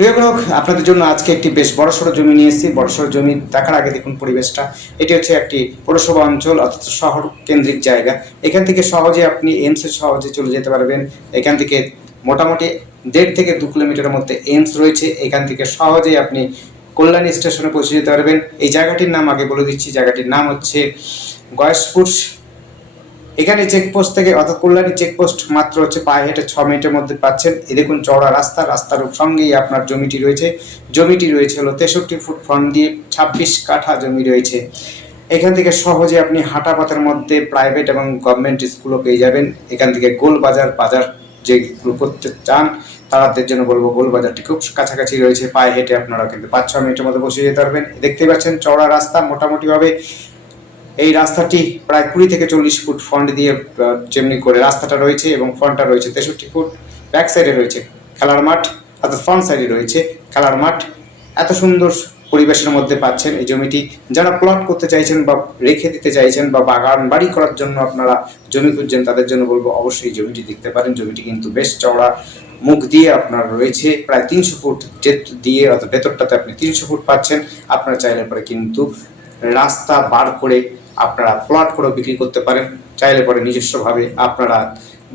প্রিয় গ্রাহক, আপনাদের জন্য আজকে একটি বেশ বড়সড় জমি নিয়ে এসেছি। বড়সড় জমি দেখার আগে দেখুন পরিবেশটা। এটি হচ্ছে একটি পৌরসভা অঞ্চল অর্থাৎ শহর কেন্দ্রিক জায়গা। এখান থেকে সহজে আপনি এইমসে সহজে চলে যেতে পারবেন। এখান থেকে মোটামুটি 1.5 থেকে 2 কিলোমিটারের মধ্যে এইমস রয়েছে। এখান থেকে সহজেই আপনি কল্যাণী স্টেশনে পৌঁছে যেতে পারবেন। এই জায়গাটির নাম আগে বলে দিচ্ছি, জায়গাটির নাম হচ্ছে গয়েশপুর। এখানে চেকপোস্ট থেকে অর্থাৎ কল্যাণী চেকপোস্ট মাত্র হচ্ছে পায়ে হেঁটে 6 মিনিটের মধ্যে পাচ্ছেন। এই দেখুন চওড়া রাস্তা, রাস্তার সঙ্গেই আপনার জমিটি রয়েছে। জমিটি রয়েছে হলো 63 ফুট ফ্রন্ট দিয়ে 26 কাঠা জমি রয়েছে। এখান থেকে সহজে আপনি হাঁটা পথের মধ্যে প্রাইভেট এবং গভর্নমেন্ট স্কুলও পেয়ে যাবেন। এখান থেকে গোলবাজার যেগুলো করতে চান তাদের জন্য বলবো গোলবাজারটি খুব কাছাকাছি রয়েছে। পায়ে হেঁটে আপনারা কিন্তু 5-6 মিনিটের মধ্যে বসে যেতে পারবেন। দেখতেই পাচ্ছেন চওড়া রাস্তা। মোটামুটিভাবে এই রাস্তাটি প্রায় 20 থেকে 40 ফুট ফ্রন্ট দিয়ে যেমনি করে রাস্তাটা রয়েছে এবং ফ্রন্টটা রয়েছে 63 ফুট। ব্যাক সাইডে রয়েছে খেলার মাঠ, অর্থাৎ ফ্রন্ট সাইডে রয়েছে খেলার মাঠ। এত সুন্দর পরিবেশের মধ্যে পাচ্ছেন এই জমিটি। যারা প্লট করতে চাইছেন বা রেখে দিতে চাইছেন বা বাগান বাড়ি করার জন্য আপনারা জমি খুঁজছেন তাদের জন্য বলবো অবশ্যই জমিটি দেখতে পারেন। জমিটি কিন্তু বেশ চওড়া, মুখ দিয়ে আপনার রয়েছে প্রায় 300 ফুট দিয়ে, অর্থাৎ ভেতরটাতে আপনি 300 ফুট পাচ্ছেন। আপনারা চাইলে পরে কিন্তু রাস্তা বার করে আপনারা প্লট করে বিক্রি করতে পারেন। চাইলে পরে নিজস্বভাবে আপনারা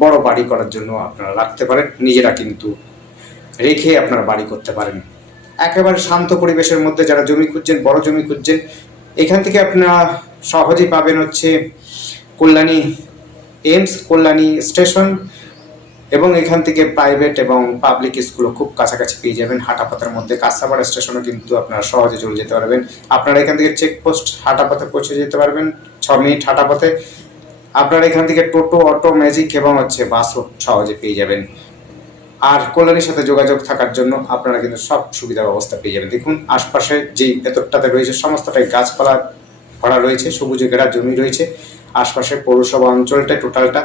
বড় বাড়ি করার জন্য আপনারা রাখতে পারেন, নিজেরা কিন্তু রেখে আপনারা বাড়ি করতে পারেন। একেবারে শান্ত পরিবেশের মধ্যে যারা জমি খুঁজছেন, বড় জমি খুঁজছেন, এখান থেকে আপনারা সহজেই পাবেন হচ্ছে কল্যাণী এইমস, কল্যাণী স্টেশন এবং এখান থেকে প্রাইভেট এবং পাবলিক স্কুলও খুব কাছাকাছি পেয়ে যাবেন। হাঁটাপথের মধ্যে কাঁচাপাড়া স্টেশনও কিন্তু আপনারা সহজে চলে যেতে পারবেন। আপনারা এখান থেকে চেকপোস্ট হাঁটাপথে পৌঁছে যেতে পারবেন 6 মিনিট হাঁটাপথে। আপনারা এখান থেকে টোটো, অটো, ম্যাজিক এবং হচ্ছে বাসও সহজে পেয়ে যাবেন। আর কল্যাণীর সাথে যোগাযোগ থাকার জন্য আপনারা কিন্তু সব সুবিধা ব্যবস্থা পেয়ে যাবেন। দেখুন আশপাশে যেই ভেতরটাতে রয়েছে সমস্তটাই গাছপালা ভরা রয়েছে, সবুজে ঘেরা জমি রয়েছে। আশপাশে পৌরসভা অঞ্চলটা টোটালটা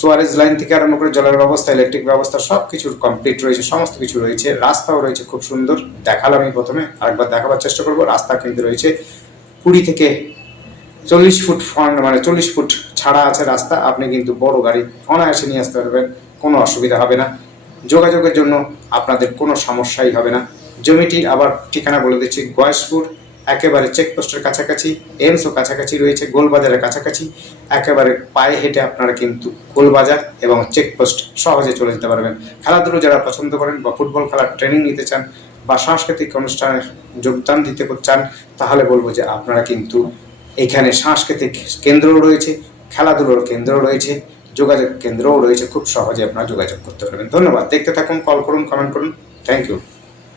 সোয়ারেজ লাইন থেকে আরম্ভ করে জলের ব্যবস্থা, ইলেকট্রিক ব্যবস্থা সব কিছুর কমপ্লিট রয়েছে, সমস্ত কিছু রয়েছে। রাস্তাও রয়েছে খুব সুন্দর, দেখালাম আমি প্রথমে, আরেকবার দেখাবার চেষ্টা করবো। রাস্তা কিন্তু রয়েছে 20 থেকে 40 ফুট ফ্রন্ট, মানে 40 ফুট ছাড়া আছে রাস্তা। আপনি কিন্তু বড় গাড়ি অনায়াসে নিয়ে আসতে পারবেন, কোনো অসুবিধা হবে না। যোগাযোগের জন্য আপনাদের কোনো সমস্যাই হবে না। জমিটির আবার ঠিকানা বলে দিচ্ছি, গয়েশপুর, একেবারে চেকপোস্টের কাছাকাছি, এইমসও কাছাকাছি রয়েছে, গোলবাজারের কাছাকাছি। একেবারে পায়ে হেঁটে আপনারা কিন্তু গোলবাজার এবং চেকপোস্ট সহজে চলে যেতে পারবেন। খেলাধুলো যারা পছন্দ করেন বা ফুটবল খেলার ট্রেনিং নিতে চান বা সাংস্কৃতিক অনুষ্ঠানে যোগদান দিতে চান, তাহলে বলবো যে আপনারা কিন্তু এখানে সাংস্কৃতিক কেন্দ্রও রয়েছে, খেলাধুলোর কেন্দ্রও রয়েছে, যোগাযোগ কেন্দ্রও রয়েছে। খুব সহজে আপনারা যোগাযোগ করতে পারবেন। ধন্যবাদ। দেখতে থাকুন, কল করুন, কমেন্ট করুন। Thank you.